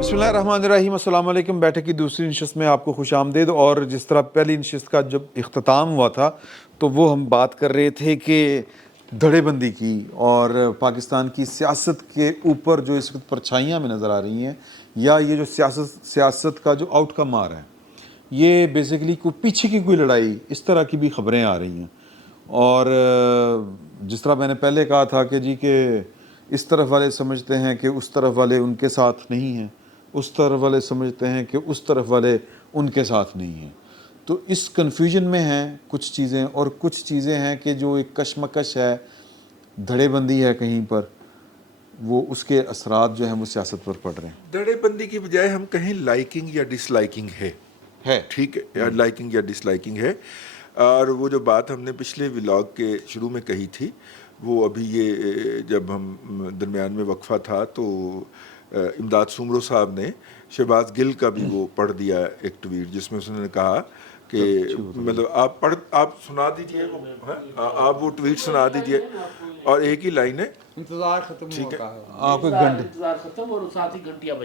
बिस्मिल्लाहिर्रहमानिर्रहीम, अस्सलाम वालेकुम। बैठक की दूसरी नशिस्त में आपको खुश आमदीद। और जिस तरह पहली नशिस्त का जब इख्तिताम हुआ था तो वो हम बात कर रहे थे कि धड़ेबंदी की और पाकिस्तान की सियासत के ऊपर जो इस वक्त परछाइयाँ हमें नज़र आ रही हैं, या ये जो सियासत का जो आउटकम आ रहा है, ये बेसिकली कोई पीछे की कोई लड़ाई, इस तरह की भी ख़बरें आ रही हैं। और जिस तरह मैंने पहले कहा था कि जी के इस तरफ वाले समझते हैं कि उस तरफ वाले उनके साथ नहीं हैं, उस तरफ वाले समझते हैं कि उस तरफ वाले उनके साथ नहीं हैं। तो इस कन्फ्यूजन में हैं कुछ चीज़ें, और कुछ चीज़ें हैं कि जो एक कशमकश है, धड़ेबंदी है कहीं पर, वो उसके असरात जो हैं वो सियासत पर पड़ रहे हैं। धड़ेबंदी की बजाय हम कहें लाइकिंग या डिसलाइकिंग है, ठीक है, या लाइकिंग या डिसलाइकिंग है। और वो जो बात हमने पिछले व्लॉग के शुरू में कही थी, वो अभी ये जब हम दरमियान में वक्फा था तो इमदाद सुमरो साहब ने शहबाज गिल का भी वो पढ़ दिया एक ट्वीट, जिसमें उसने कहा कि मतलब आप सुना दीजिए वो, आप वो ट्वीट सुना दीजिए, और एक ही लाइन है, इंतजार खत्म ठीक है, आपको घंटे इंतजार खत्म और साथ ही घंटियां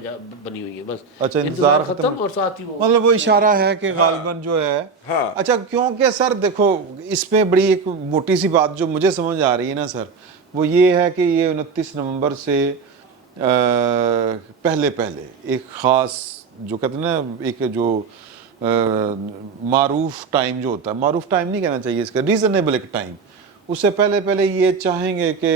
बनी हुई है बस। अच्छा, इंतजार खत्म और साथ ही वो, मतलब वो इशारा है कि गालिबन जो है। हाँ। अच्छा, क्योंकि सर देखो, इसमें बड़ी एक मोटी सी बात जो मुझे समझ आ रही है ना सर, वो ये है कि ये 29 नवंबर से पहले एक ख़ास जो कहते हैं ना, एक जो मारूफ टाइम जो होता है, मारूफ टाइम नहीं कहना चाहिए इसका, रीज़नेबल एक टाइम, उससे पहले ये चाहेंगे कि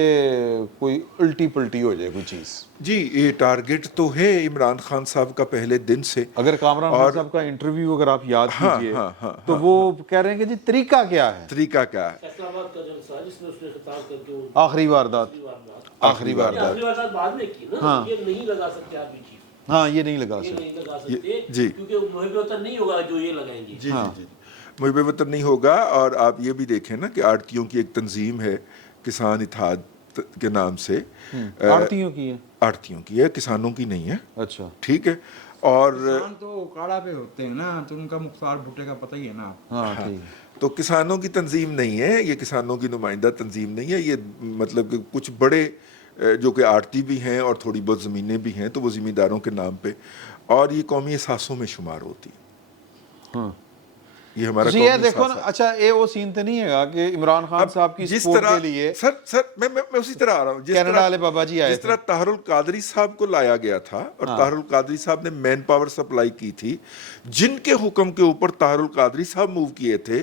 कोई उल्टी पल्टी हो जाए कोई चीज़। जी, ये टारगेट तो है इमरान खान साहब का पहले दिन से। अगर कामरान खान साहब का इंटरव्यू अगर आप याद कीजिए, तो वो कह रहे हैं कि जी तरीका क्या है, तरीका क्या है, फैसलाबाद का जलसा जिसमें उसने खिताब करके वो आखिरी वारदात आखिरी वारदात बाद में की ना। हाँ। ये नहीं लगा सकते आप ये चीज, हाँ, ये नहीं लगा ये सकते। नहीं लगा सकते जी। क्योंकि मुहिब वतन नहीं होगा जो ये लगाएंगे। जी जी जी, मुहिब वतन नहीं होगा। और आप ये भी देखें ना कि आड़तियों की एक तंजीम है किसान इत्तेहाद के नाम से, आड़तियों की है, आड़तियों की है, किसानों की नहीं है, अच्छा ठीक है। और किसान तो उकाड़ा पे होते हैं ना, तो उनका मुख्तार भुट्टे का पता ही है ना। हाँ ठीक है। तो किसानों की तंजीम नहीं है ये, किसानों की नुमाइंदा तंजीम नहीं है ये, मतलब कि कुछ बड़े जो कि आड़ती भी हैं और थोड़ी बहुत ज़मीनें भी हैं, तो वो ज़मींदारों के नाम पे, और ये कौमी एहसासों में शुमार होती है। हाँ, ये हमारा तो ये कौमी देखो ना, एहसास है। अच्छा ये वो सीन तो नहीं है कि इमरान खान साहब की जिस सपोर्ट तरह के लिए सर मैं उसी तरह आ रहा हूँ, कनाडा वाले बाबा जी आए जिस तरह ताहरुल कादरी साहब को लाया गया था, और ताहरुल कादरी साहब ने मैन पावर सप्लाई की थी, जिनके हुक्म के ऊपर ताहरुल कादरी साहब मूव किए थे,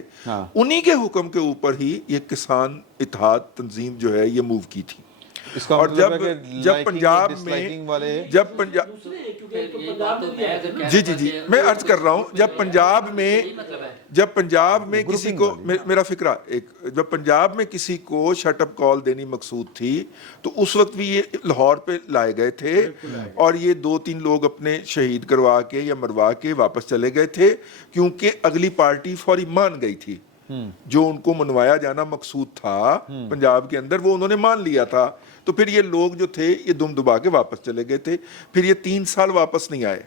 उन्हीं के हुक्म के ऊपर ही ये किसान इत्तेहाद तंजीम जो है ये मूव की थी। इसका और मतलब है कि जब पंजाब डिसलाइकिंग में वाले, जब पंजाब जी मैं अर्ज कर रहा हूँ, जब पंजाब में किसी को, मेरा फिक्रा एक, जब पंजाब में किसी को शटअप कॉल देनी मकसूद थी, तो उस वक्त भी ये लाहौर पे लाए गए थे, और ये 2-3 लोग अपने शहीद करवा के या मरवा के वापस चले गए थे, क्योंकि अगली पार्टी फौरी मान गई थी। जो उनको मनवाया जाना मकसूद था पंजाब के अंदर, वो उन्होंने मान लिया था। तो फिर ये लोग जो थे ये दुम दुबा के वापस चले गए थे, फिर ये 3 साल वापस नहीं आए।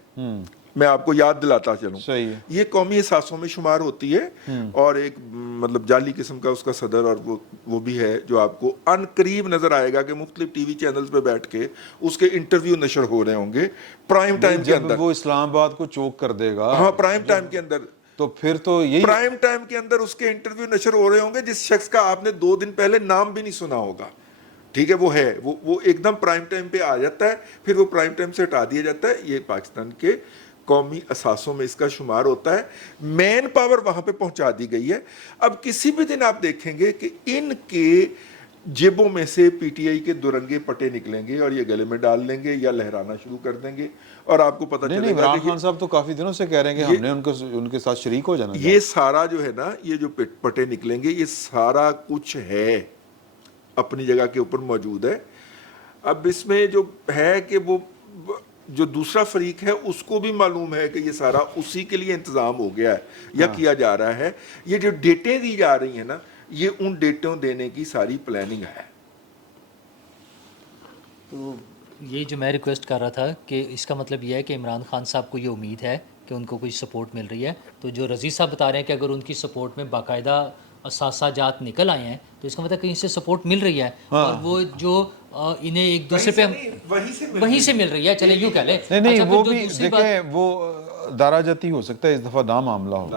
मैं आपको याद दिलाता चलूं, सही है। ये कौमी एहसासों में शुमार होती है। और एक मतलब जाली किस्म का उसका सदर, और वो भी है जो आपको अनकरीब नजर आएगा कि मुख्तलिफ टीवी चैनल्स पे बैठ के उसके इंटरव्यू नशर हो रहे होंगे प्राइम टाइम के अंदर। वो इस्लामाबाद को चोक कर देगा, हाँ, प्राइम टाइम के अंदर, तो फिर तो यही प्राइम टाइम के अंदर उसके इंटरव्यू नशर हो रहे होंगे जिस शख्स का आपने 2 दिन पहले नाम भी नहीं सुना होगा, ठीक है। वो एकदम प्राइम टाइम पे आ जाता है, फिर वो प्राइम टाइम से हटा दिया जाता है। ये पाकिस्तान के कौमी असासों में इसका शुमार होता है। मैन पावर वहां पे पहुंचा दी गई है। अब किसी भी दिन आप देखेंगे कि इनके जेबों में से पीटीआई के दुरंगे पटे निकलेंगे और ये गले में डाल लेंगे या लहराना शुरू कर देंगे, और आपको पता चलेगा। इमरान खान साहब तो काफी दिनों से कह रहे हैं कि हमने उनके साथ शरीक हो जाना। ये सारा जो है ना, ये जो पटे निकलेंगे, ये सारा कुछ है अपनी जगह के ऊपर मौजूद है। अब इसमें जो है कि वो जो दूसरा फरीक है उसको भी मालूम है कि ये सारा उसी के लिए इंतजाम हो गया है या किया जा रहा है। ये जो डेटें दी जा रही हैं ना, ये उन डेटों देने की सारी प्लानिंग है। तो ये जो मैं रिक्वेस्ट कर रहा था कि इसका मतलब ये है कि इमरान खान साहब को ये उम्मीद है कि उनको कोई सपोर्ट मिल रही है। तो जो रज़ी साहब बता रहे हैं कि अगर उनकी सपोर्ट में बाकायदा असासाजात निकल आए हैं, तो इसका मतलब कहीं से सपोर्ट मिल रही है। और वो जो इन्हें एक दूसरे पे वहीं से मिल रही है, चले यूँ कह लें। नहीं अच्छा, वो फिर जो भी दूसरी बात- देखें, वो दाराजती हो सकता है, इस दफ़ा दाम मामला हो।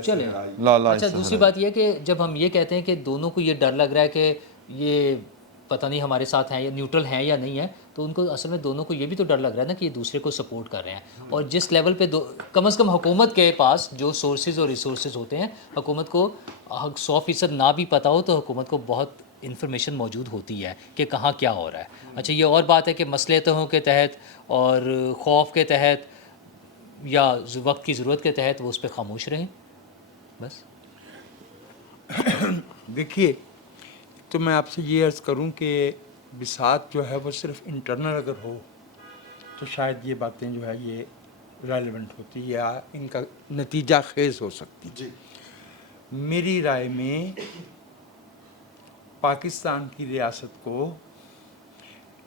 चले लाला अच्छा, दूसरी बात ये है कि जब हम ये कहते हैं कि दोनों को ये डर लग रहा है कि ये पता नहीं हमारे साथ हैं या न्यूट्रल हैं या नहीं है, तो उनको असल में दोनों को ये भी तो डर लग रहा है ना कि ये दूसरे को सपोर्ट कर रहे हैं। और जिस लेवल पे कम से कम हुकूमत के पास जो सोर्सेज और रिसोर्सेज होते हैं, हुकूमत को 100% ना भी पता हो तो हुकूमत को बहुत इन्फॉर्मेशन मौजूद होती है कि कहाँ क्या हो रहा है। अच्छा, ये और बात है कि मसलहतों के तहत और खौफ के तहत या वक्त की ज़रूरत के तहत वो उस पर खामोश रहें बस। देखिए, तो मैं आपसे ये अर्ज़ करूं कि बिसात जो है वो सिर्फ इंटरनल अगर हो तो शायद ये बातें जो है ये रेलेवेंट होती या इनका नतीजा खेज हो सकती। जी। मेरी राय में पाकिस्तान की रियासत को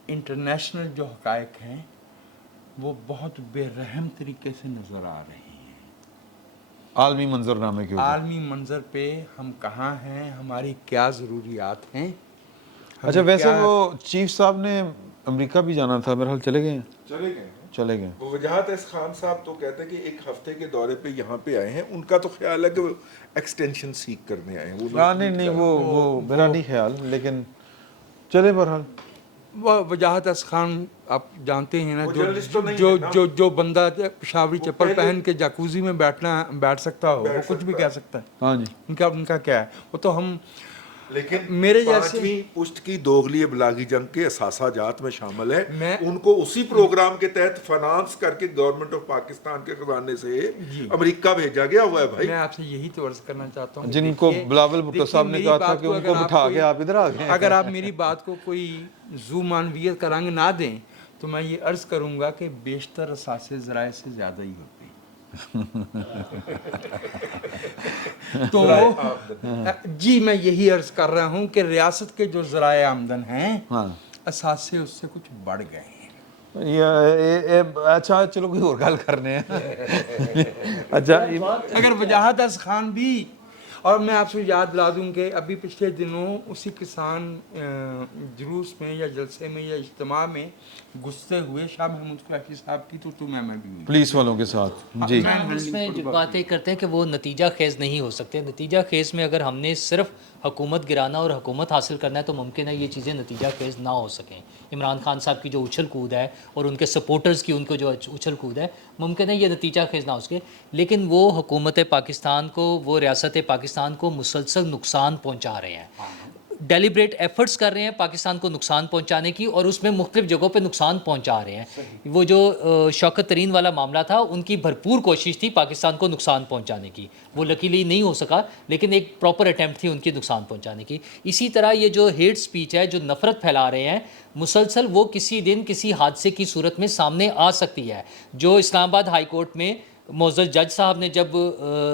इंटरनेशनल जो हक़ाइक़ हैं वो बहुत बेरहम तरीके से नज़र आ रहे हैं। आलमी मंजरनामे के ऊपर। आलमी मंजर पे हम कहाँ हैं, हमारी क्या ज़रूरियात हैं। अच्छा, हमें वैसे क्या- वो चीफ साहब ने अमेरिका भी जाना था, मेरे ख्याल चले गए हैं। चले गए। वो वजाहत एस खान साहब तो कहते हैं कि एक हफ्ते के दौरे पे यहाँ पे आए हैं, उनका तो ख्याल है कि वो एक्सटेंशन सीख करने आए हैं। वो हाँ, नहीं वो मेरा नहीं ख्याल, लेकिन चले बहरहाल। वो वजाहत अस खान आप जानते हैं ना, वो जो जर्नलिस्ट तो नहीं जो है ना। जो बंदा पेशावरी वो चप्पल पहले- पहन के जाकूजी में बैठ सकता हो, वो कुछ भी कह सकता है। हाँ जी। उनका क्या है, वो तो हम लेकिन मेरे जैसे- पांचवी पुश्त की दोगली अबलागी जंग के असासा जात में शामिल है। मैं- उनको उसी प्रोग्राम के तहत फाइनेंस करके गवर्नमेंट ऑफ पाकिस्तान के खजाने से जी। अमेरिका भेजा गया हुआ है भाई। मैं आपसे यही तो अर्ज करना चाहता हूँ। जिनको देखिए- बिलावल भुट्टो देखिए, साहब ने मेरी कहा था बात कि को उनको अगर बिठा कोई- के आप इधर आ गए। अगर आप मेरी बात को कोई जू मानवियत का रंग ना दें तो मैं ये अर्ज करूंगा कि बेशतर असासे ज़राए से ज़्यादा ही होते हैं। तो जी मैं यही अर्ज कर रहा हूँ कि रियासत के जो ज़राए आमदन हैं हाँ। असासे उससे कुछ बढ़ गए हैं। अच्छा चलो कोई और गल करने हैं। अच्छा अगर वजाहत अस खान भी, और मैं आपसे याद दिला दूं कि अभी पिछले दिनों उसी किसान जुलूस में या जलसे में या इज्तिमा में गुस्से हुए शाह महमूद कुरैशी साहब की तो मैं भी हुई। पुलिस वालों के साथ जी। हम इसमें जो बातें करते हैं कि वो नतीजा खेज नहीं हो सकते। नतीजा खेज में अगर हमने सिर्फ हुकूमत गिराना और हुकूमत हासिल करना है तो मुमकिन है ये चीज़ें नतीजा खेज ना हो सकें। इमरान खान साहब की जो उछल कूद है और उनके सपोर्टर्स की उनको जो उछल कूद है, मुमकिन है ये नतीजा खेज ना हो सके, लेकिन वो हुकूमत पाकिस्तान को, वो रियासत पाकिस्तान को मुसलसल नुकसान पहुँचा रहे हैं। डेलिब्रेट एफर्ट्स कर रहे हैं पाकिस्तान को नुकसान पहुंचाने की और उसमें मुख्तलिफ जगहों पे नुकसान पहुंचा रहे हैं। वो जो शौकत तरीन वाला मामला था, उनकी भरपूर कोशिश थी पाकिस्तान को नुकसान पहुंचाने की, वो लकीली नहीं हो सका, लेकिन एक प्रॉपर अटैम्प्ट थी उनकी नुकसान पहुंचाने की। इसी तरह ये जो हेट स्पीच है, जो नफ़रत फैला रहे हैं मुसलसल, वो किसी दिन किसी हादसे की सूरत में सामने आ सकती है। जो इस्लामाबाद हाई कोर्ट में मोअज़्ज़ज़ जज साहब ने जब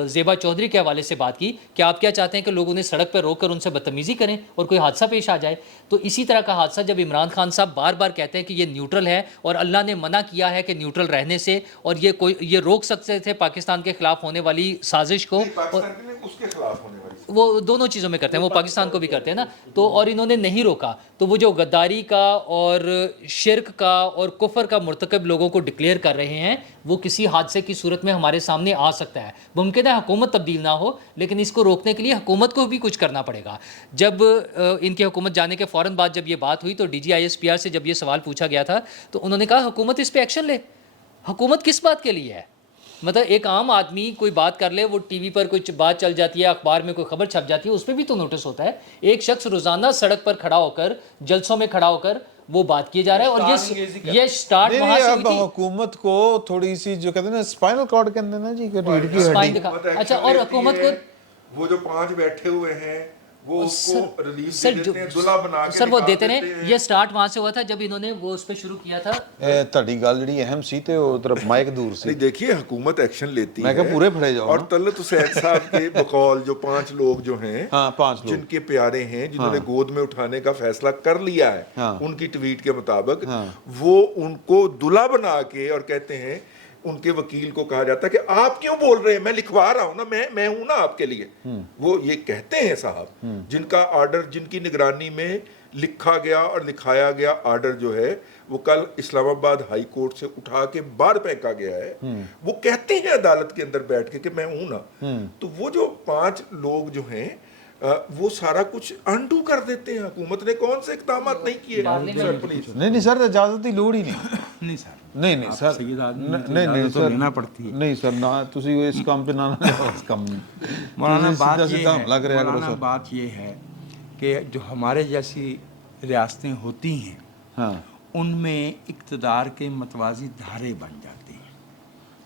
ज़ेबा चौधरी के हवाले से बात की कि आप क्या चाहते हैं कि लोग उन्हें सड़क पर रोक कर उनसे बदतमीज़ी करें और कोई हादसा पेश आ जाए, तो इसी तरह का हादसा जब इमरान खान साहब बार बार कहते हैं कि ये न्यूट्रल है और अल्लाह ने मना किया है कि न्यूट्रल रहने से, और ये रोक सकते थे पाकिस्तान के खिलाफ होने वाली साजिश को, पाकिस्तान के लिए उसके खिलाफ होने वाली वो दोनों चीज़ों में करते हैं, वो पाकिस्तान को भी करते हैं ना, तो और इन्होंने नहीं रोका, तो वो जो गद्दारी का और शिरक का और कुफर का मुर्तकब लोगों को डिक्लेयर कर रहे हैं, वो किसी हादसे की सूरत में हमारे सामने आ सकता है। मुमकिन है हुकूमत तब्दील ना हो, लेकिन इसको रोकने के लिए हुकूमत को भी कुछ करना पड़ेगा। जब इनकी हुकूमत जाने के फ़ौरन बाद जब ये बात हुई तो DGISPR से जब ये सवाल पूछा गया था तो उन्होंने कहा हुकूमत इस पर एक्शन ले। हुकूमत किस बात के लिए है? मतलब एक आम आदमी कोई बात कर ले, वो टीवी पर कोई बात चल जाती है, अखबार में कोई खबर छप जाती है, उस पर भी तो नोटिस होता है। एक शख्स रोज़ाना सड़क पर खड़ा होकर, जलसों में खड़ा होकर वो बात किए जा रहा है, और ये स्टार्ट वहाँ से हुई थी। हुकूमत को थोड़ी सी जो कहते हैं ना स्पाइनल कॉर्ड के अंदर ना जी, रीढ़ की स्पाइन हड्डी। दिखा। हुकूमत अच्छा, action और लेती हुकूमत है, को वो जो 5 बैठे हुए हैं वो उसको रिलीफ सर दे देते हैं, दुल्हा बना के सर वो निकाल देते देते रहे। हैं। ये स्टार्ट वहाँ से हुआ था जब इन्होंने वो उस पर शुरू किया था। ਤੁਹਾਡੀ ਗੱਲ ਜਿਹੜੀ ਅਹਿਮ ਸੀ ਤੇ ਉਹ ਤਰफ ਮਾਈਕ दूर नहीं, ਸੀ। देखिए हुकूमत एक्शन लेती मैं है। कहा पूरे फड़े जाओ और ना। तलत हुसैन साहब के बकौल जो 5 लोग जो हैं, हाँ, 5 लोग। जिनके प्यारे हैं, जिन्होंने गोद में उठाने का फैसला कर लिया है, हाँ। उनकी ट्वीट के मुताबिक, हाँ। वो उनको दुल्हा बना के, और कहते हैं उनके वकील को कहा जाता है कि आप क्यों बोल रहे हैं, मैं लिखवा रहा हूं ना, मैं हूं ना आपके लिए। वो ये कहते हैं साहब, जिनका ऑर्डर, जिनकी निगरानी में لکھا گیا اور لکھایا گیا آرڈر جو ہے وہ کل اسلام آباد ہائی کورٹ سے اٹھا کے باہر پھینکا گیا ہے. وہ کہتے ہیں عدالت کے اندر بیٹھ کے کہ میں ہوں نا, تو وہ جو 5 لوگ جو ہیں وہ سارا کچھ انڈو کر دیتے ہیں. حکومت نے کون سے اقدامات نہیں کیے. نہیں سر, اجازت کی لوڑ ہی نہیں. نہیں سر, نہیں سر, سید آدمی کو نہیں اجازت تو سر, لینا پڑتی ہے. نہیں سر, نہ تسی اس کام پہ نہ جاؤ اس کام میں. مولانا سیدھا سیدھا حملہ کرے کرو مولانا سر. بات یہ ہے کہ جو ہمارے جیسی ریاستیں ہوتی ہیں ہاں ان میں اقتدار کے متوازی دھارے بن جاتے ہیں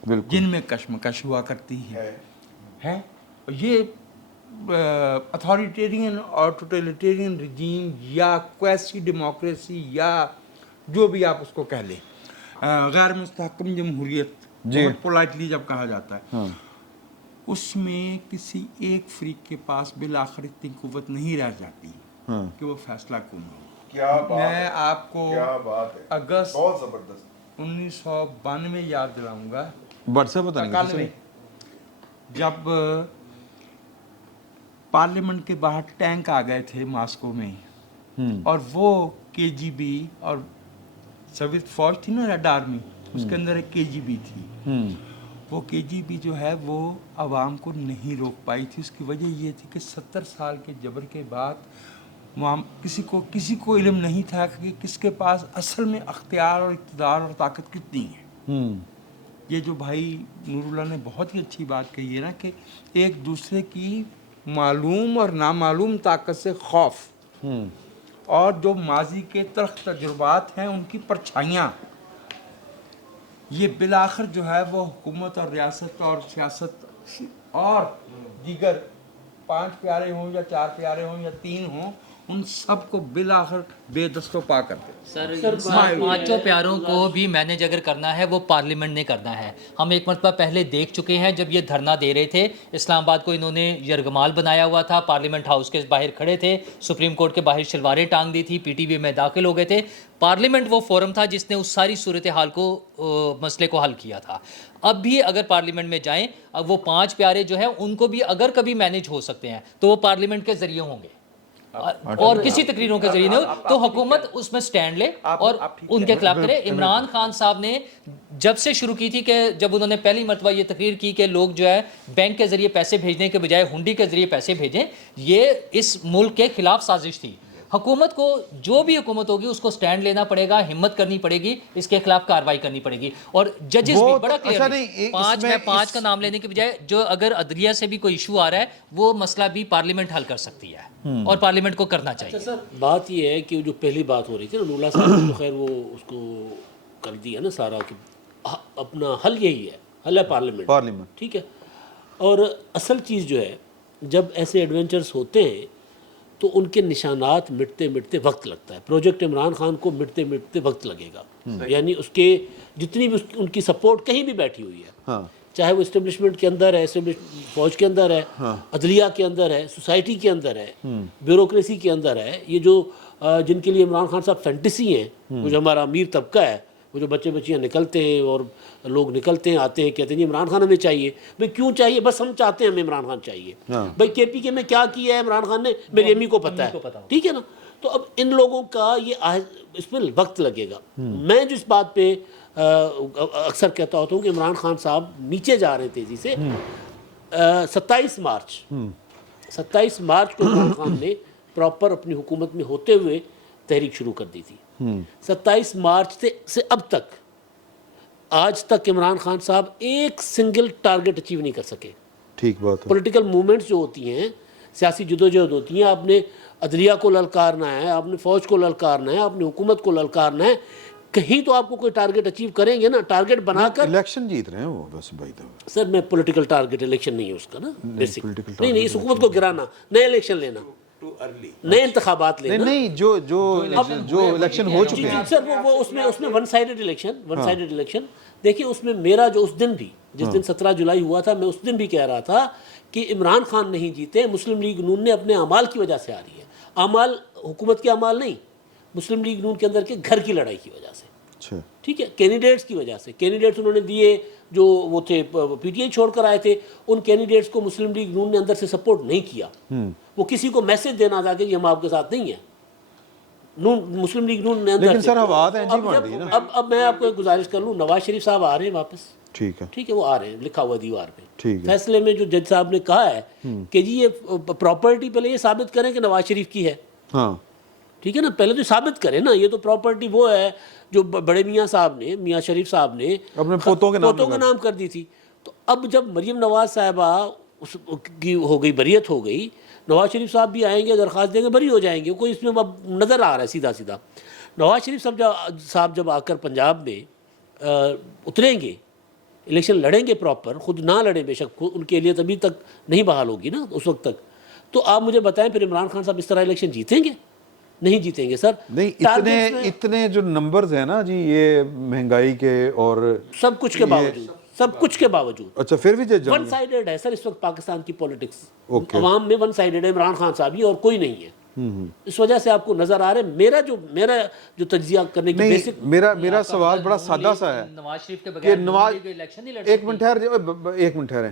بالکل, جن میں کشمکش ہوا کرتی ہے. یہ اتھارٹیرین اور ٹوٹلیٹیرین رجیم یا کویسی ڈیموکریسی یا جو بھی آپ اس کو کہہ لیں, غیر مستحکم جمہوریت بہت پولائٹلی جب کہا جاتا ہے, اس میں کسی ایک فریق کے پاس بالآخر اتنی قوت نہیں رہ جاتی کہ وہ فیصلہ کن ہو. میں آپ کو اگست 1992 یاد دلاؤں گا, برسہ پتہ نہیں جب پارلیمنٹ کے باہر ٹینک آ گئے تھے ماسکو میں, اور وہ KGB اور سوویت فوج تھی نا, ریڈ آرمی, اس کے اندر ایک KGB تھی. وہ KGB جو ہے وہ عوام کو نہیں روک پائی تھی. اس کی وجہ یہ تھی کہ 70 سال کے جبر کے بعد کسی کو علم نہیں تھا کہ کس کے پاس اصل میں اختیار اور اقتدار اور طاقت کتنی ہے. یہ جو بھائی نور اللہ نے بہت ہی اچھی بات کہی ہے نا کہ ایک دوسرے کی معلوم اور نامعلوم طاقت سے خوف, اور جو ماضی کے تلخ تجربات ہیں ان کی پرچھائیاں, یہ بالآخر جو ہے وہ حکومت اور ریاست اور سیاست اور دیگر 5 پیارے ہوں یا 4 پیارے ہوں یا 3 ہوں, ان سب کو بالآخر بے دست و پا کر دے. سر 5 پیاروں کو بھی مینیج اگر کرنا ہے وہ پارلیمنٹ نے کرنا ہے. ہم ایک مرتبہ پہلے دیکھ چکے ہیں جب یہ دھرنا دے رہے تھے, اسلام آباد کو انہوں نے یرغمال بنایا ہوا تھا, پارلیمنٹ ہاؤس کے باہر کھڑے تھے, سپریم کورٹ کے باہر شلواریں ٹانگ دی تھی, PTV میں داخل ہو گئے تھے. پارلیمنٹ وہ فورم تھا جس نے اس ساری صورتحال کو مسئلے کو حل کیا تھا. اب بھی اگر پارلیمنٹ میں جائیں, اب وہ 5 پیارے جو ہیں ان کو بھی اگر کبھی مینیج ہو سکتے ہیں تو وہ پارلیمنٹ کے ذریعے ہوں گے اور کسی تقریروں کے ذریعے نہیں, تو حکومت اس میں سٹینڈ لے اور ان کے خلاف کرے. عمران خان صاحب نے جب سے شروع کی تھی کہ جب انہوں نے پہلی مرتبہ یہ تقریر کی کہ لوگ جو ہے بینک کے ذریعے پیسے بھیجنے کے بجائے ہنڈی کے ذریعے پیسے بھیجیں, یہ اس ملک کے خلاف سازش تھی. حکومت کو جو بھی حکومت ہوگی اس کو سٹینڈ لینا پڑے گا, ہمت کرنی پڑے گی, اس کے خلاف کارروائی کرنی پڑے گی. اور ججز بھی بڑا کلیئر ہے, 5 کا نام لینے کے بجائے جو اگر عدلیہ سے بھی کوئی ایشو آ رہا ہے وہ مسئلہ بھی پارلیمنٹ حل کر سکتی ہے اور پارلیمنٹ کو کرنا چاہیے. سر بات یہ ہے کہ جو پہلی بات ہو رہی تھی نا, نور اللہ صاحب نے تو خیر وہ اس کو کر دیا نا سارا, کہ اپنا حل یہی ہے, حل ہے پارلیمنٹ, ٹھیک ہے. اور اصل چیز جو ہے جب ایسے ایڈونچرز ہوتے ہیں تو ان کے نشانات مٹتے مٹتے وقت لگتا ہے. پروجیکٹ عمران خان کو مٹتے مٹتے وقت لگے گا, یعنی اس کے جتنی بھی ان کی سپورٹ کہیں بھی بیٹھی ہوئی ہے, چاہے وہ اسٹیبلشمنٹ کے اندر ہے, فوج کے اندر ہے, عدلیہ کے اندر ہے, سوسائٹی کے اندر ہے, بیوروکریسی کے اندر ہے, یہ جو جن کے لیے عمران خان صاحب فینٹیسی ہیں, وہ جو ہمارا امیر طبقہ ہے, وہ جو بچے بچیاں نکلتے ہیں اور لوگ نکلتے ہیں آتے ہیں کہتے ہیں جی عمران خان ہمیں چاہیے. بھائی کیوں چاہیے؟ بس ہم چاہتے ہیں ہمیں عمران خان چاہیے. بھائی KPK میں کیا کیا ہے عمران خان نے, میری امی کو پتہ ہے, ٹھیک ہے نا. تو اب ان لوگوں کا یہ اس میں وقت لگے گا. میں جو اس بات پہ اکثر کہتا ہوتا ہوں کہ عمران خان صاحب نیچے جا رہے ہیں تیزی سے. 27 مارچ کو عمران خان نے پراپر اپنی حکومت میں ہوتے ہوئے تحریک شروع کر دی تھی. 27 مارچ سے اب تک آج تک عمران خان صاحب ایک سنگل ٹارگٹ اچیو نہیں کر سکے. ٹھیک بات ہے. پولیٹیکل موومنٹس جو ہوتی ہیں, سیاسی جدوجہد ہوتی ہیں, آپ نے عدلیہ کو للکارنا ہے, آپ نے فوج کو للکارنا ہے, آپ نے حکومت کو للکارنا ہے, کہیں تو آپ کو کوئی ٹارگٹ اچیو کریں گے نا. ٹارگٹ بنا کر الیکشن جیت رہے ہیں وہ بس بھائی. سر میں پولیٹیکل ٹارگٹ الیکشن نہیں ہے اس کا نا, بیسک نہیں, اس حکومت کو گرانا, نئے الیکشن لینا, نئے انتخابات لینا. نہیں جو الیکشن ہو چکے ہیں سر وہ اس میں ون سائیڈڈ الیکشن. دیکھیے اس میں میرا جو اس دن بھی, جس دن 17 جولائی ہوا تھا, میں اس دن بھی کہہ رہا تھا کہ عمران خان نہیں جیتے, مسلم لیگ نون نے اپنے اعمال کی وجہ سے آ رہی ہے. اعمال حکومت کے اعمال نہیں, مسلم لیگ نون کے اندر کے گھر کی لڑائی کی وجہ سے, ٹھیک ہے, کینڈیڈیٹس کی وجہ سے. کینڈیڈیٹس انہوں نے دیے جو وہ تھے PTI چھوڑ کر آئے تھے, ان کینڈیڈیٹس کو مسلم لیگ نون نے اندر سے سپورٹ نہیں کیا. وہ کسی کو میسج دینا تھا کہ ہم آپ کے ساتھ نہیں ہیں. مسلم لیگ نون نے لیکن سر حوات ہیں جی بن رہی نا. اب میں آپ کو ایک گزارش کر لوں, نواز شریف صاحب آ رہے ہیں واپس, ٹھیک ہے, ٹھیک ہے, وہ آ رہے ہیں, لکھا ہوا دیوار پہ. ٹھیک ہے. فیصلے میں جو جج صاحب نے کہا ہے کہ جی یہ پراپرٹی پہلے یہ ثابت کریں کہ نواز شریف کی ہے, ہاں ٹھیک ہے نا, پہلے تو ثابت کریں نا, یہ تو پراپرٹی وہ ہے جو بڑے میاں صاحب نے, میاں شریف صاحب نے اپنے پوتوں کے نام کر دی تھی. تو اب جب مریم نواز صاحبہ اس کی ہو گئی, بریت ہو گئی, نواز شریف صاحب بھی آئیں گے, درخواست دیں گے, بری ہو جائیں گے. کوئی اس میں اب نظر آ رہا ہے سیدھا سیدھا. نواز شریف صاحب جب آ کر پنجاب میں اتریں گے, الیکشن لڑیں گے پراپر, خود نہ لڑیں بے شک, ان کے لیے تبھی تک نہیں بحال ہوگی نا اس وقت تک, تو آپ مجھے بتائیں پھر عمران خان صاحب اس طرح الیکشن جیتیں گے؟ نہیں جیتیں گے سر. نہیں, اتنے جو نمبرز ہیں نا جی, یہ مہنگائی کے اور سب کچھ کے باوجود اچھا پھر بھی جج ون سائیڈڈ ہے سر اس وقت پاکستان کی پالیٹکس. عوام میں ون سائیڈڈ ہے, عمران خان صاحب ہی اور کوئی نہیں ہے. اس وجہ سے آپ کو نظر آ رہا ہے میرا جو تجزیہ کرنے کی بیسک, میرا سوال بڑا سادہ سا ہے نواز شریف کے کہ بغیر نواز الیکشن نہیں لڑ ایک منٹ ٹھہریں.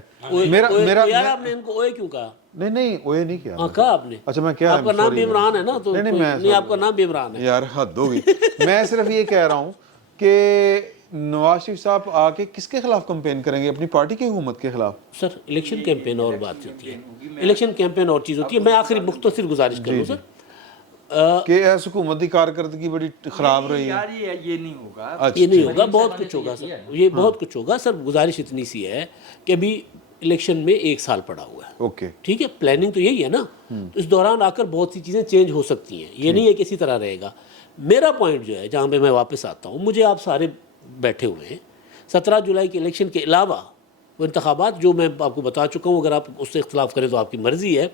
میرا یار آپ نے ان کو اوے کیوں کہا؟ نہیں اوے نہیں کیا. ہاں کہا آپ نے. اچھا میں کیا, آپ کا نام بھی عمران ہے نا, تو نہیں آپ کا نام بھی عمران ہے یار, حد ہوگی. میں صرف یہ کہہ رہا ہوں کہ نواز شریف صاحب آ کے کس کے خلاف کمپین کریں گے, اپنی پارٹی کی حکومت کے خلاف؟ سر الیکشن کیمپین اور بات ہوتی ہے, الیکشن کیمپین اور چیز ہوتی ہے. میں آخری مختصر گزارش کر لوں سر کہ ایس حکومتی کارکردگی بڑی خراب رہی ہے. یہ نہیں ہوگا, یہ نہیں ہوگا, بہت کچھ ہوگا سر, یہ بہت کچھ ہوگا سر. گزارش اتنی سی ہے کہ ابھی الیکشن میں 1 سال پڑا ہوا ہے, اوکے ٹھیک ہے, پلاننگ تو یہی ہے نا, تو اس دوران آ کر بہت سی چیزیں چینج ہو سکتی ہیں, یہ نہیں ہے کہ اسی طرح رہے گا. میرا پوائنٹ جو ہے جہاں پہ میں واپس آتا ہوں, مجھے آپ سارے بیٹھے ہوئے ہیں, 17 جولائی کے الیکشن کے علاوہ وہ انتخابات جو میں آپ کو بتا چکا ہوں, اگر آپ اس سے اختلاف کریں تو آپ کی مرضی ہے.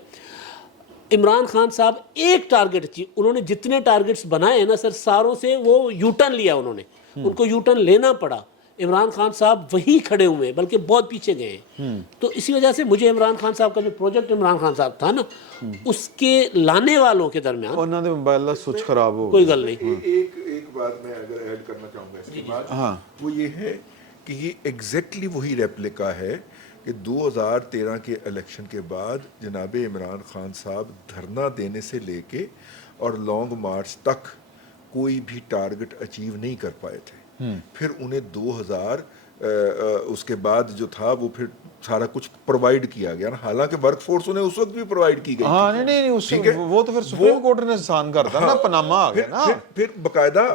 عمران خان صاحب ایک ٹارگٹ اچیو, انہوں نے جتنے ٹارگٹس بنائے ہیں نا سر, ساروں سے وہ یو ٹرن لیا انہوں نے, ان کو یو ٹرن لینا پڑا. عمران خان صاحب وہیں کھڑے ہوئے ہیں, بلکہ بہت پیچھے گئے ہیں. تو اسی وجہ سے مجھے عمران خان صاحب کا جو پروجیکٹ عمران خان صاحب تھا نا, اس کے لانے والوں کے درمیان انہوں نے موبائل کا سوئچ خراب ہو کوئی گل نہیں. ایک بات میں اگر ایڈ کرنا چاہوں گا اس کے بعد, وہ یہ ہے کہ یہ ایگزیکٹلی وہی ریپلیکا ہے کہ 2013 کے الیکشن کے بعد جناب عمران خان صاحب دھرنا دینے سے لے کے اور لانگ مارچ تک کوئی بھی ٹارگٹ اچیو نہیں کر پائے تھے. پھر انہیں 2000 اس کے بعد جو تھا وہ پھر سارا کچھ پرووائڈ کیا گیا نا, حالانکہ ورک فورس انہیں اس وقت بھی پرووائڈ کی گئی. ہاں نہیں وہ تو پھر سپریم کورٹ نے آسان کرتا نا, پناما آ گیا نا, پھر باقاعدہ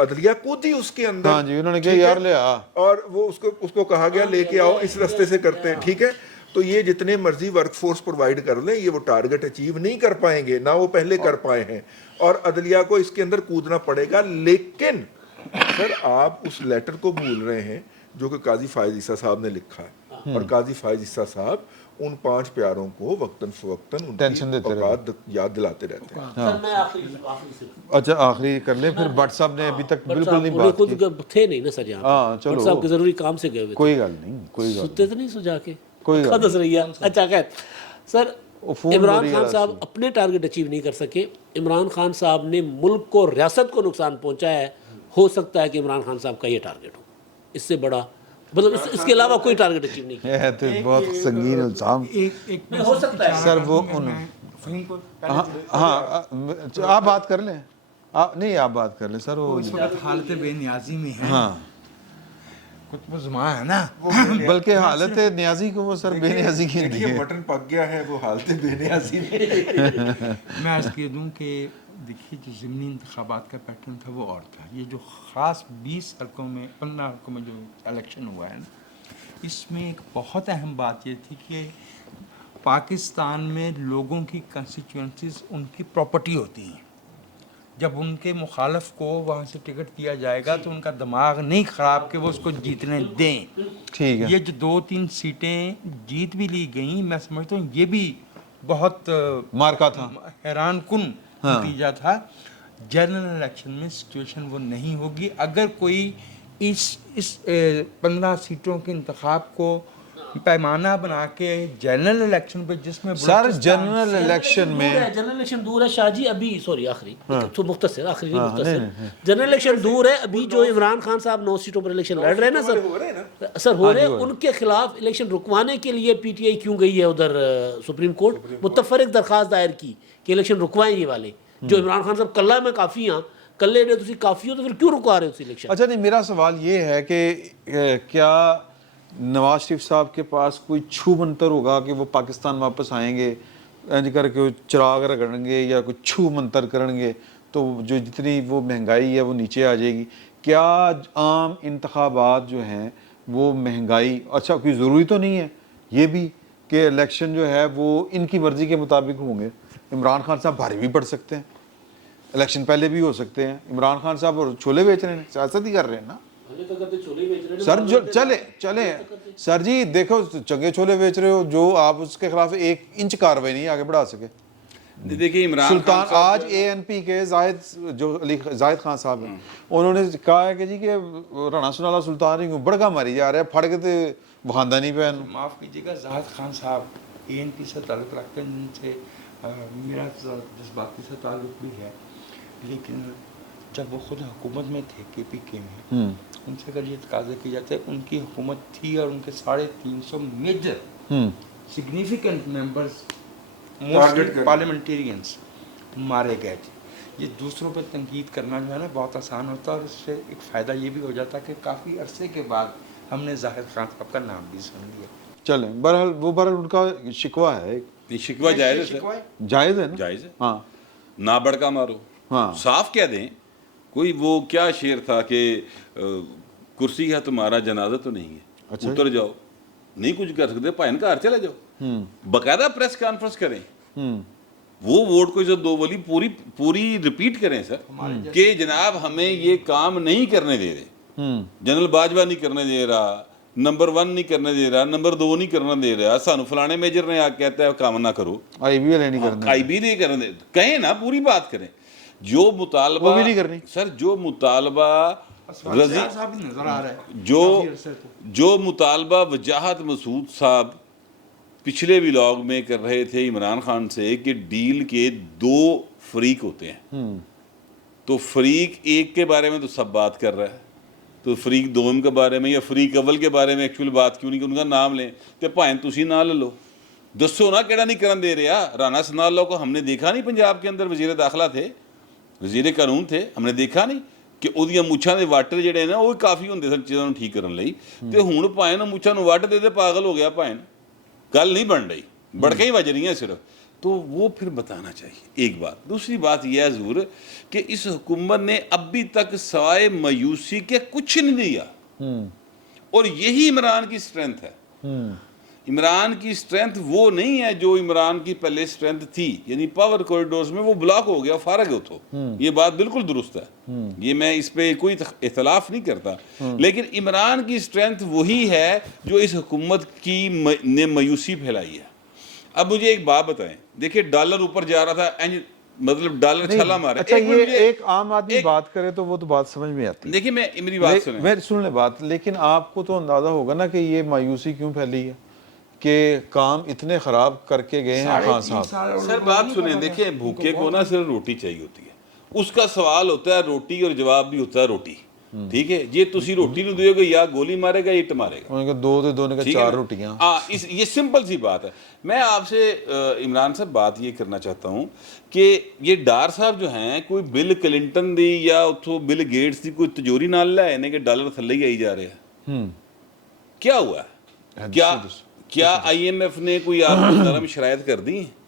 عدلیہ خود ہی اس کے اندر, ہاں جی انہوں نے کہا یار لے آ, اور وہ اس کو کہا گیا لے کے آؤ, اس راستے سے کرتے ہیں, ٹھیک ہے. تو یہ جتنے مرضی ورک فورس پرووائڈ کر لیں, یہ وہ ٹارگٹ اچیو نہیں کر پائیں گے, نہ وہ پہلے کر پائے ہیں, اور عدلیہ کو اس کے اندر کودنا پڑے گا. لیکن سر آپ اس لیٹر کو بھول رہے ہیں جو کہ قاضی فائز عیسیٰ صاحب نے لکھا ہے, اور قاضی فائز عیسیٰ صاحب ان 5 پیاروں کو وقتاً فوقتاً ان کی اوقات یاد دلاتے رہتے ہیں. سر میں آخری اچھا آخری کر لیں, پھر بٹ صاحب نے ابھی تک بالکل نہیں بات کی. خود تھے نہیں نا سر یہاں, ہاں چلو بٹ صاحب کے ضروری کام سے گئے ہوئے, کوئی گل نہیں, کوئی گل ستے تو نہیں سو جا کے, کوئی گل دس رہی ہے. اچھا خیر سر, عمران خان صاحب اپنے ٹارگٹ اچیو نہیں کر سکے. عمران خان صاحب نے ملک کو, ریاست کو نقصان پہنچایا ہے. ہو سکتا ہے کہ عمران خان صاحب کا یہ ٹارگٹ ہو, اس سے بڑا مطلب اس کے علاوہ کوئی ٹارگٹ اچیو نہیں کیا. یہ تو بہت سنگین الزام. ہو سکتا ہے سر وہ ہاں آپ بات کر لیں, نہیں آپ بات کر لیں سر. وہ اس وقت حالت بے نیازی میں ہے, ہاں کچھ مزما ہے نا, بلکہ حالت نیازی کو وہ سر بے نیازی کی نہیں ہے. بٹن پک گیا ہے, وہ حالت بے نیازی میں. میں عرض کر دوں کہ دیکھیے جو ضمنی انتخابات کا پیٹرن تھا وہ اور تھا. یہ جو خاص 20 حلقوں میں 15 حلقوں میں جو الیکشن ہوا ہے نا, اس میں ایک بہت اہم بات یہ تھی کہ پاکستان میں لوگوں کی کنسٹیچوئنسیز ان کی پراپرٹی ہوتی ہیں. جب ان کے مخالف کو وہاں سے ٹکٹ دیا جائے گا تو ان کا دماغ نہیں خراب کہ وہ اس کو جیتنے دیں. ٹھیک ہے, یہ جو 2-3 سیٹیں جیت بھی لی گئیں, میں سمجھتا ہوں یہ بھی بہت مارکا تھا, حیران کن نتیجہ تھا. جنرل الیکشن میں سچویشن وہ نہیں ہوگی. اگر کوئی اس 15 سیٹوں کے انتخاب کو پیمانہ بنا کے جنرل الیکشن پہ, جس میں سر جنرل الیکشن میں جنرل الیکشن دور ہے شاہ جی ابھی, سوری آخری تو مختصر, آخری نہیں مختصر, جنرل الیکشن دور ہے ابھی. جو عمران خان صاحب 9 سیٹوں پر الیکشن لڑ رہے ہیں نا سر ہو رہے ہیں, ان کے خلاف الیکشن رکوانے کے لیے پی ٹی آئی کیوں گئی ہے ادھر سپریم کورٹ, متفرق درخواست دائر کی کہ الیکشن رکوائیں یہ والے, جو عمران خان صاحب کلا میں کافی ہاں کلے نے تسی کافی ہو تو پھر کیوں رکا رہے ہو الیکشن؟ اچھا نہیں، میرا سوال یہ ہے کہ کیا نواز شریف صاحب کے پاس کوئی چھو منتر ہوگا کہ وہ پاکستان واپس آئیں گے انج کر کے چراغ رگڑیں گے یا کوئی چھو منتر کریں گے تو جو جتنی وہ مہنگائی ہے وہ نیچے آ جائے گی؟ کیا عام انتخابات جو ہیں وہ مہنگائی، اچھا کوئی ضروری تو نہیں ہے یہ بھی کہ الیکشن جو ہے وہ ان کی مرضی کے مطابق ہوں گے؟ عمران خان صاحب بھاری بھی پڑ سکتے ہیں، الیکشن پہلے بھی ہو سکتے ہیں. عمران خان صاحب اور چھولے بیچ رہے ہیں، سیاست ہی کر رہے ہیں نا سر. جو چلیں سر جی دیکھو چنگے چھولے بیچ رہے ہو جو آپ اس کے خلاف 1 انچ کاروائی نہیں آگے بڑھا سکے. دیکھیے عمران سلطان آج اے این پی کے زاہد خان صاحب ہیں، انہوں نے کہا ہے کہ جی کہ رانا سنالا سلطان ہی بڑکا ماری جا رہا ہے پھڑ کے تو خاندانی پہ. معاف کیجیے گا، زاہد خان صاحب اے این پی سے تعلق رکھتے ہیں، جن سے میرا جذباتی سے تعلق بھی ہے، لیکن جب وہ خود حکومت میں تھے کے پی کے میں، ان سے اگر یہ تقاضے کیے جاتے ہیں، ان کی حکومت تھی اور ان کے 350 میجر سگنیفیکنٹ ممبرز پارلیمنٹیرینس مارے گئے تھے. یہ دوسروں پہ تنقید کرنا جو ہے نا بہت آسان ہوتا ہے، اور اس سے ایک فائدہ یہ بھی ہو جاتا ہے کہ کافی عرصے کے بعد ہم نے زاہد خان صاحب کا نام بھی سن لیا. چلیں بہرحال ان کا شکوہ ہے، شکوہ جائز ہے سر، جائز ہے نا؟ جائز ہے. ہاں نہ بڑکا مارو، ہاں صاف کہہ دیں. کوئی وہ کیا شعر تھا کہ کرسی ہے تمہارا جنازہ تو نہیں ہے، اتر جاؤ، نہیں کچھ کر سکتے پائن گھر چلے جاؤ. باقاعدہ پریس کانفرنس کریں، وہ ووٹ کو عزت دو والی پوری ریپیٹ کریں سر کہ جناب ہمیں یہ کام نہیں کرنے دے رہے، جنرل باجوہ نہیں کرنے دے رہا، نمبر 1 نہیں کرنے دے رہا، نمبر 2 نہیں کرنے دے رہا، سانو فلانے میجر نے آ کہتا ہے کام نہ کرو، آئی بی ایل نہیں کرنا، آئی بی نہیں کرنے دے، کہیں نا پوری بات کریں. جو مطالبہ وہ بھی نہیں کرنی سر، جو مطالبہ رضی صاحب نظر آ رہا ہے جو مطالبہ وجاہت مسعود صاحب پچھلے ولاگ میں کر رہے تھے عمران خان سے کہ ڈیل کے 2 فریق ہوتے ہیں، تو فریق 1 کے بارے میں تو سب بات کر رہا ہے، تو فریق 2 کے بارے میں یا فریق اول کے بارے میں ایکچوئل بات کیوں نہیں کہ ان کا نام لیں کہ بھائیں تسی نہ لے لو، دسو نا کیڑا نہیں کرن دے رہا. رانا ثناءاللہ کو ہم نے دیکھا نہیں پنجاب کے اندر وزیر داخلہ تھے، وزیر قانون تھے، ہم نے دیکھا نہیں کہ وہ مچھاں دے واٹر جڑے نا وہ کافی ہوندے سن چیزاں نوں ٹھیک کرن لئی، تے ہن پائیں مچھاں نوں وٹ دے دے پاگل ہو گیا پائیں، گل نہیں بن رہی، بڑکیں ہی وج رہی ہیں صرف. تو وہ پھر بتانا چاہیے. ایک بات. دوسری بات یہ ہے حضور کہ اس حکومت نے ابھی تک سوائے مایوسی کے کچھ نہیں دیا، اور یہی عمران کی اسٹرینتھ ہے. عمران کی اسٹرینتھ وہ نہیں ہے جو عمران کی پہلے اسٹرینتھ تھی، یعنی پاور کوریڈورز میں وہ بلاک ہو گیا، فارغ ہو تو یہ بات بالکل درست ہے، یہ میں اس پہ کوئی اختلاف نہیں کرتا. لیکن عمران کی اسٹرینتھ وہی ہے جو اس حکومت کی نے مایوسی پھیلائی ہے. اب مجھے ایک بات بتائیں، دیکھیں ڈالر اوپر جا رہا تھا، مطلب ڈالر چھلا مارے. اچھا یہ ایک عام آدمی بات کرے تو وہ تو بات سمجھ میں آتی ہے. دیکھیں میری بات سنیں، میں سن لیں بات، لیکن آپ کو تو اندازہ ہوگا نا کہ یہ مایوسی کیوں پھیلی ہے کہ کام اتنے خراب کر کے گئے ہیں خان صاحب. سر بات سنیں، دیکھیں بھوکے کو نا صرف روٹی چاہیے ہوتی ہے، اس کا سوال ہوتا ہے روٹی اور جواب بھی ہوتا ہے روٹی. ٹھیک ہے، یہ تسی روٹی نہیں دیو گے یا گولی مارے گا یا اٹ مارے گا. ان کے 2 نے 4 روٹیاں. یہ سمپل سی بات ہے. میں آپ سے عمران صاحب بات یہ کرنا چاہتا ہوں کہ یہ ڈار صاحب جو ہیں کوئی بل کلنٹن دی یا اتھو بل گیٹس دی کوئی تجوری نال لائے نے کہ ڈالر تھلے ہی آئی جا رہے ہیں. کیا ہوا ہے؟ کیا آئی ایم ایف نے کوئی آپ کو نرم شرائط کر دی ہیں؟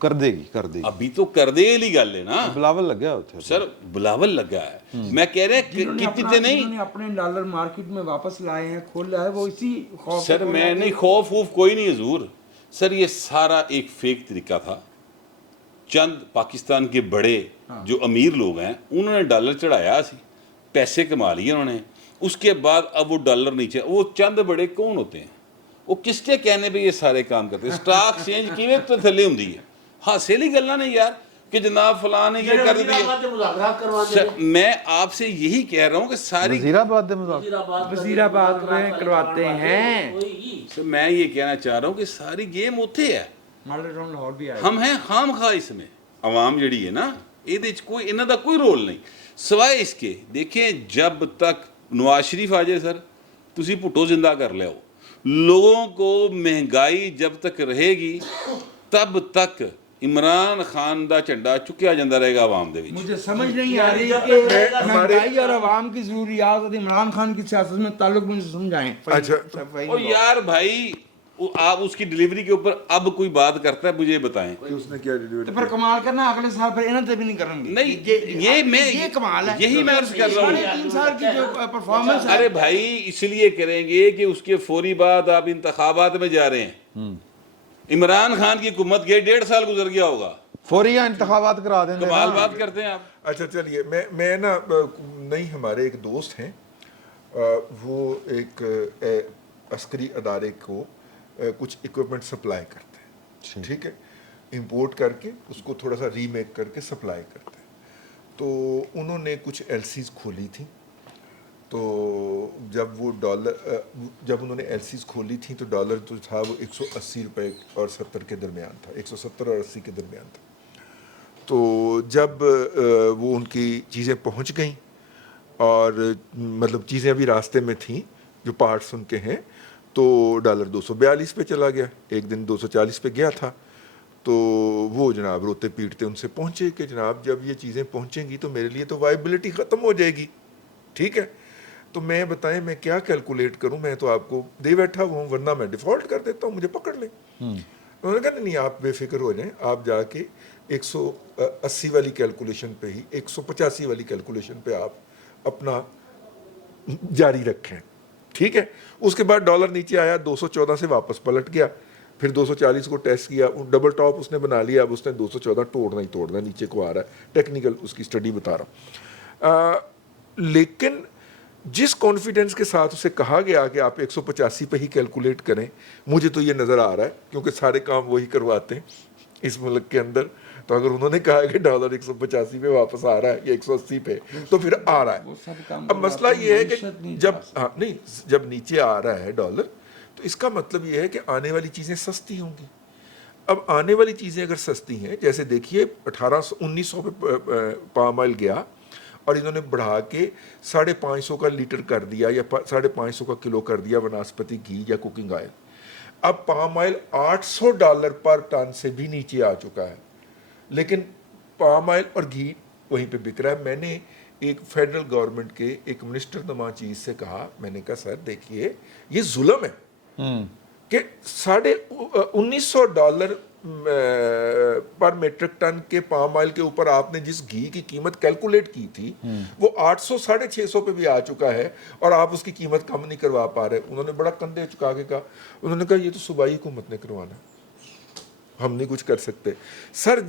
کر دے گی ابھی تو کر دے لی گل ہے نا. بلاول لگا ہوتا ہے سر، بلاول لگا ہے. میں کہہ رہا کتنے نہیں اپنے ڈالر مارکیٹ میں واپس لائے ہیں، کھول لائے، وہ اسی خوف. سر میں نہیں، خوف کوئی نہیں حضور. سر یہ سارا ایک فیک طریقہ تھا. چند پاکستان کے بڑے جو امیر لوگ ہیں انہوں نے ڈالر چڑھایا سی، پیسے کما لیے انہوں نے، اس کے بعد اب وہ ڈالر نیچے. وہ چند بڑے کون ہوتے ہیں؟ وہ کس کے کہنے پہ یہ سارے کام کرتے ہیں؟ سٹاک ایکسچینج کیویں تو تھلے ہوندی ہے؟ حاصل گلا نہیں یار کہ جناب فلاں نے یہ کر دیا. میں آپ سے یہی کہہ رہا ہوں کہ ساری وزیر آباد میں کرواتے ہیں. میں یہ کہنا چاہ رہا ہوں کہ ساری گیم اوتھے ہے، ہم ہیں خام خواہ اس میں. عوام جڑی ہے نا یہ کوئی انہوں دا کوئی رول نہیں سوائے اس کے. دیکھیں جب تک نواز شریف آ جائے سر تسی پٹو زندہ کر لے ہو، لوگوں کو مہنگائی جب تک رہے گی تب تک ਇਮਰਾਨ ਖਾਨ ਦਾ ਝੰਡਾ ਚੁੱਕਿਆ ਜਾਂਦਾ ਰਹੇਗਾ ਆਵਾਮ ਦੇ ਵਿੱਚ। मुझे समझ नहीं आ रही कि महंगाई और आवाम की ज़रूरियात और इमरान खान की सियासत में ताल्लुक मुझे समझाएं। अच्छा। और यार भाई आप उसकी डिलीवरी के ऊपर अब कोई बात करता है, मुझे ये बताएं। कि उसने क्या डिलीवरी तो फिर कमाल करना अगले साल फिर इन्हें भी नहीं करेंगे। नहीं ये कमाल है, यही मैं अर्ज कर रहा हूँ। 3 साल की जो परफॉर्मेंस है। अरे भाई इसलिए करेंगे कि उसके फौरी बाद आप इंतखाबात में जा रहे हैं। इमरान खान की हुकूमत के 1.5 साल गुजर गया होगा, फौरी इंतखाबात करा देंगे। कमाल बात करते हैं आप। अच्छा चलिए, मैं ना नहीं, हमारे एक दोस्त हैं, वो एक अस्करी अदारे को कुछ इक्विपमेंट सप्लाई करते हैं, ठीक है, इंपोर्ट करके उसको थोड़ा सा रीमेक करके सप्लाई करते हैं। तो उन्होंने कुछ एलसीज खोली थी, तो जब उन्होंने एलसीज खोली थी तो डॉलर जो था वो 180 रुपये और 70 के दरमियान था, 170 और 80 के दरमियान था। तो जब वो उनकी चीज़ें पहुंच गईं और मतलब चीज़ें अभी रास्ते में थीं, जो पार्ट्स उनके हैं, तो डॉलर 242 पे चला गया, एक दिन 240 पे गया था। तो वो जनाब रोते पीटते उनसे पहुंचे कि जनाब जब ये चीज़ें पहुंचेंगी तो मेरे लिए तो वाइबिलिटी ख़त्म हो जाएगी, ठीक है, तो मैं बताएं मैं क्या कैलकुलेट करूं, मैं तो आपको दे बैठा हुआ हूँ, वरना मैं डिफ़ॉल्ट कर देता हूँ, मुझे पकड़ लें। उन्होंने कहा नहीं आप बेफिक्र हो जाएं, आप जाके 180 वाली कैलकुलेशन पे ही 185 वाली कैलकुलेशन पे आप अपना जारी रखें, ठीक है। उसके बाद डॉलर नीचे आया, 214 से वापस पलट गया, फिर 240 को टेस्ट किया, डबल टॉप उसने बना लिया, अब उसने 214 तोड़ना ही तोड़ना, नीचे को आ रहा है, टेक्निकल उसकी स्टडी बता रहा हूँ। लेकिन जिस कॉन्फिडेंस के साथ उसे कहा गया कि आप 185 पे ही कैलकुलेट करें, मुझे तो ये नज़र आ रहा है क्योंकि सारे काम वही करवाते हैं इस मुल्क के अंदर, तो अगर उन्होंने कहा कि डॉलर 185 पे वापस आ रहा है या 180 पे, तो फिर आ रहा है। अब मसला ये है कि जब नीचे आ रहा है डॉलर, तो इसका मतलब ये है कि आने वाली चीज़ें सस्ती होंगी। अब आने वाली चीज़ें अगर सस्ती हैं, जैसे देखिए 1900 पे पाम ऑयल गया और इन्होंने बढ़ा के 550 का लीटर कर दिया या 550 का किलो कर दिया वनस्पति घी या कुकिंग ऑयल। अब पाम ऑयल $800 पर टन से भी नीचे आ चुका है, लेकिन पाम ऑयल और घी वहीं पे बिक रहा है। मैंने एक फेडरल गवर्नमेंट के एक मिनिस्टर नुमा चीज से कहा, मैंने कहा सर देखिए ये जुल्म है कि $1900 पर मेट्रिक टन के पाम ऑयल के ऊपर आपने जिस घी की कीमत कैलकुलेट की थी वो 800 650 पे भी आ चुका है और आप उसकी कीमत कम नहीं करवा पा रहे। उन्होंने बड़ा कंधे चुका के कहा, उन्होंने कहा ये तो सूबाई हुकूमत ने करवाना, हम नहीं कुछ कर सकते। सर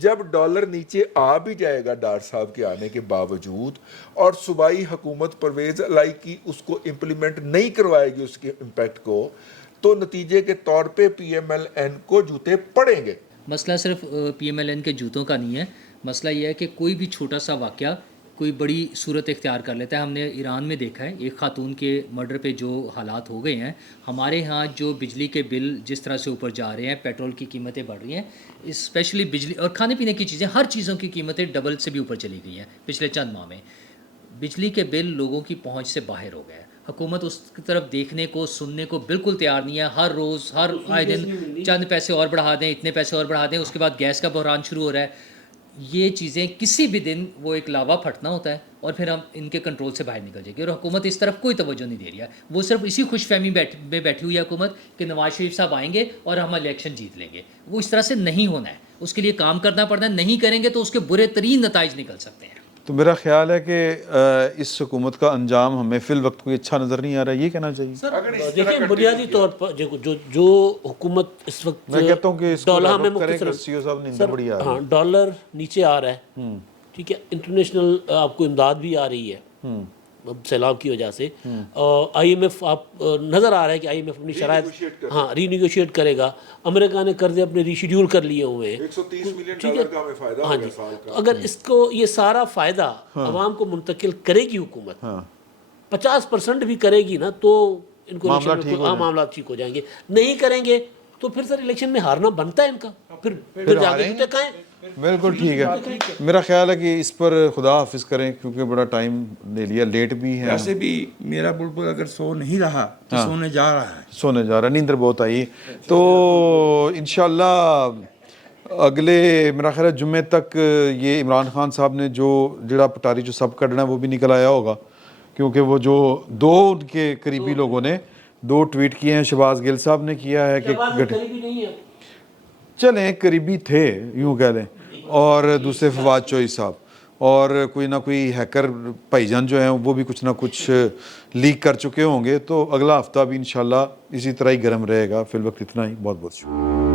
जब डॉलर नीचे आ भी जाएगा डॉक्टर साहब के आने के बावजूद और सूबाई हुकूमत परवेज अलाई की उसको इम्प्लीमेंट नहीं करवाएगी उसके इम्पैक्ट को, तो नतीजे के तौर पे PMLN को जूते पड़ेंगे। मसला सिर्फ PMLN के जूतों का नहीं है, मसला यह है कि कोई भी छोटा सा वाक़या कोई बड़ी सूरत इख्तियार कर लेता है। हमने ईरान में देखा है एक खातून के मर्डर पे जो हालात हो गए हैं, हमारे यहाँ जो बिजली के बिल जिस तरह से ऊपर जा रहे हैं, पेट्रोल की कीमतें बढ़ रही हैं, स्पेशली बिजली और खाने पीने की चीज़ें, हर चीज़ों की कीमतें डबल से भी ऊपर चली गई हैं पिछले चंद माह में। बिजली के बिल लोगों की पहुँच से बाहर हो गए। हुकूमत उसकी तरफ देखने को सुनने को बिल्कुल तैयार नहीं है। हर रोज़ हर आए दिन चंद पैसे और बढ़ा दें, इतने पैसे और बढ़ा दें, उसके बाद गैस का बहरान शुरू हो रहा है। ये चीज़ें किसी भी दिन वो एक लावा फटना होता है और फिर हम इनके कंट्रोल से बाहर निकल जाएगी और हुकूमत इस तरफ कोई तवज्जो नहीं दे रही है। वो सिर्फ इसी खुशफहमी में बैठी हुई है हुकूमत कि नवाज शरीफ साहब आएंगे और हम इलेक्शन जीत लेंगे। वो इस तरह से नहीं होना है, उसके लिए काम करना पड़ता है। नहीं करेंगे तो उसके बुरे तरीन नताइज निकल सकते हैं। तो मेरा ख्याल है कि इस हुकूमत का अंजाम हमें फिल वक्त कोई अच्छा नज़र नहीं आ रहा है, ये कहना चाहिए। देखिए बुनियादी तौर पर जो हुकूमत इस वक्त, मैं कहता हूँ कि डॉलर में मुख्तसर डॉलर नीचे आ रहा है, ठीक है, इंटरनेशनल आपको इमदाद भी आ रही है सैलाब की वजह से। IMF आप नज़र आ रहा है कि IMF अपनी शराइत रीनिगोशिएट करेगा। अमेरिका ने कर्जे अपने रीशेड्यूल कर लिए हुए हैं, 130 मिलियन डॉलर का हमें फायदा हाँ जी। तो अगर इसको ये सारा फ़ायदा आवाम को मुंतकिल करेगी हुकूमत, 50% भी करेगी ना, तो इनको मामला ठीक हो जाएंगे। नहीं करेंगे तो फिर सर इलेक्शन में हारना बनता है इनका, फिर जाके कहें। बिल्कुल ठीक है। मेरा ख्याल है कि इस पर खुदा हाफिज करें क्योंकि बड़ा टाइम ले लिया, लेट भी है। वैसे भी मेरा बुलबुल अगर सो नहीं रहा तो सोने जा रहा है, नींदर बहुत आई। तो इंशाल्लाह اگلے میرا خیال ہے جمعے تک یہ عمران خان صاحب نے جو جڑا پٹاری جو سب کڈنا ہے وہ بھی نکل آیا ہوگا، کیونکہ وہ جو دو ان کے قریبی لوگوں نے 2 ٹویٹ کیے ہیں. شہباز گل صاحب نے کیا ہے کہ قریبی نہیں ہے، چلیں قریبی تھے یوں کہہ لیں، اور دوسرے فواد چوہی صاحب، اور کوئی نہ کوئی ہیکر بھائی جان جو ہیں وہ بھی کچھ نہ کچھ لیک کر چکے ہوں گے. تو اگلا ہفتہ بھی انشاءاللہ اسی طرح ہی گرم رہے گا. فی الوقت اتنا ہی. بہت بہت شکریہ.